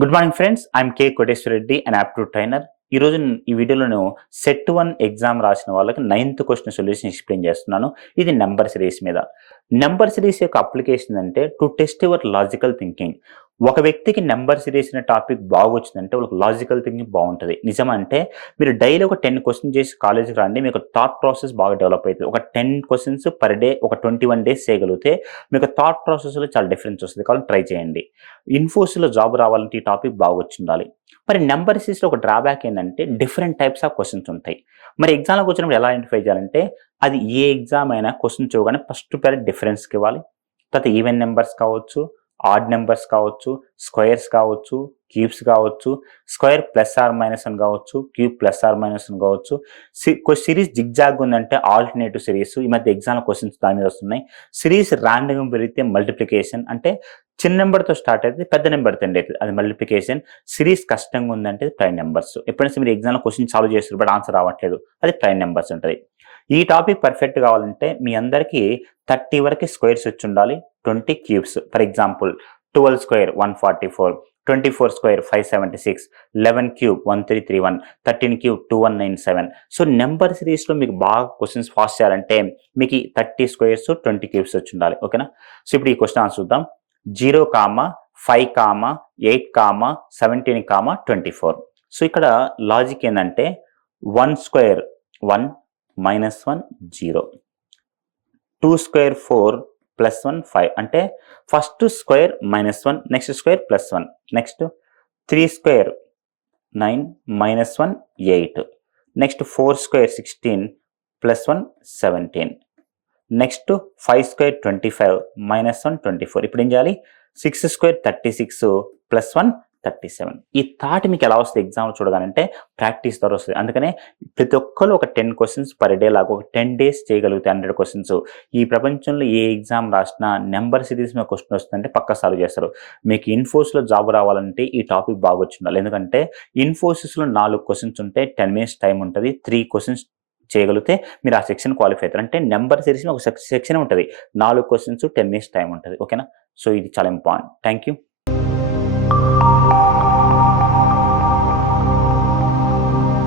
Good morning friends. I'm K Koteswara Reddy and aptitude trainer. ఈరోజు ఈ వీడియోలో నేను సెట్ 1 ఎగ్జామ్ రాసిన వాళ్ళకి 9th క్వశ్చన్ సొల్యూషన్ ఎక్స్ప్లెయిన్ చేస్తున్నాను. ఇది నెంబర్ సిరీస్ మీద. నెంబర్ సిరీస్ యొక్క అప్లికేషన్ అంటే to test your logical thinking. ఒక వ్యక్తికి నెంబర్ సిరీస్ అనే టాపిక్ బాగొచ్చిందంటే వాళ్ళకి లాజికల్ థింకింగ్ బాగుంటుంది. నిజమంటే మీరు డైలీ ఒక 10 క్వశ్చన్ చేసి కాలేజీకి రండి, మీకు థాట్ ప్రాసెస్ బాగా డెవలప్ అవుతుంది. ఒక 10 క్వశ్చన్స్ పర్ డే ఒక 21 డేస్ చేయగలిగితే మీకు థాట్ ప్రాసెస్లో చాలా డిఫరెన్స్ వస్తుంది. కాబట్టి ట్రై చేయండి. ఇన్ఫోసిస్లో జాబ్ రావాలంటే ఈ టాపిక్ బాగా వచ్చి ఉండాలి. మరి నెంబర్ సిరీస్లో ఒక డ్రాబ్యాక్ ఏంటంటే డిఫరెంట్ టైప్స్ ఆఫ్ క్వశ్చన్స్ ఉంటాయి. మరి ఎగ్జామ్లోకి వచ్చినప్పుడు ఎలా ఐడెంటిఫై చేయాలంటే అది ఏ ఎగ్జామ్ అయినా క్వశ్చన్ చూడగానే ఫస్ట్ పేరు డిఫరెన్స్కి ఇవ్వాలి. తర్వాత ఈవెన్ నెంబర్స్ కావచ్చు, ఆడ్ నెంబర్స్ కావచ్చు, స్క్వేర్స్ కావచ్చు, క్యూబ్స్ కావచ్చు, స్క్వేర్ ప్లస్ ఆర్ మైనస్ అని కావచ్చు, క్యూబ్ ప్లస్ ఆర్ మైనస్ అని కావచ్చు. సిరీస్ జిగ్జాగ్ ఉందంటే ఆల్టర్నేటివ్ సిరీస్. ఈ మధ్య ఎగ్జామ్ క్వశ్చన్స్ దాని మీద వస్తున్నాయి. సిరీస్ ర్యాండమ్గా పెరిగితే మల్టిప్లికేషన్, అంటే చిన్న నెంబర్తో స్టార్ట్ అయితే పెద్ద నెంబర్తో ఎండ్ అవుతుంది, అది మల్టిప్లికేషన్. సిరీస్ కష్టంగా ఉందంటే ప్రైమ్ నెంబర్స్. ఎప్పుడైనా మీరు ఎగ్జామ్లో క్వశ్చన్ సాల్వ్ చేస్తారు బట్ ఆన్సర్ రావట్లేదు, అది ప్రైమ్ నెంబర్స్ ఉంటుంది. ఈ టాపిక్ పర్ఫెక్ట్ కావాలంటే మీ అందరికీ 30 వరకు స్క్వేర్స్ వచ్చి ఉండాలి, 20 cubes. For example 12 square 144, 24 square 576, 11 cube 1331, 13 cube 2197. So number సిరీస్లో మీకు బాగా క్వశ్చన్స్ పాస్ చేయాలంటే మీకు 30 స్క్వేర్స్ 20 క్యూబ్స్ వచ్చి ఉండాలి. ఓకేనా? సో ఇప్పుడు ఈ క్వశ్చన్ ఆన్సర్ చూద్దాం. 0, 5, 8, 17, 24. సో ఇక్కడ లాజిక్ ఏంటంటే 1 స్క్వేర్ 1 -1 0, 2 స్క్వేర్ 4 +1 5. అంటే first square -1, next square +1, next 3 square 9 -1 8, next 4 square 16 +1 17, next 5 square 25 -1 24. ఇప్పుడు ఏం చేయాలి? 6 స్క్వేర్ 36 +1 37. ఈ థాట్ మీకు ఎలా వస్తుంది ఎగ్జామ్ చూడగానంటే ప్రాక్టీస్ ద్వారా వస్తుంది. అందుకనే ప్రతి ఒక్కరు ఒక 10 క్వశ్చన్స్ పర్ డే లాగా ఒక 10 డేస్ చేయగలిగితే 100 క్వశ్చన్స్. ఈ ప్రపంచంలో ఏ ఎగ్జామ్ రాసినా నెంబర్ సిరీస్ మీద క్వశ్చన్ వస్తుందంటే పక్కా సాల్వ్ చేస్తారు. మీకు ఇన్ఫోసిస్లో జాబ్ రావాలంటే ఈ టాపిక్ బాగా వచ్చి ఉండాలి. ఎందుకంటే ఇన్ఫోసిస్లో 4 క్వశ్చన్స్ ఉంటే 10 మినిట్స్ టైం ఉంటుంది. 3 క్వశ్చన్స్ చేయగలిగితే మీరు ఆ సెక్షన్ క్వాలిఫై అవుతారు. అంటే నెంబర్ సిరీస్ ఒక సెక్షన్ ఉంటుంది, 4 క్వశ్చన్స్ 10 మినిట్స్ టైం ఉంటుంది. ఓకేనా? సో ఇది చాలా ఇంపార్టెంట్. Thank you.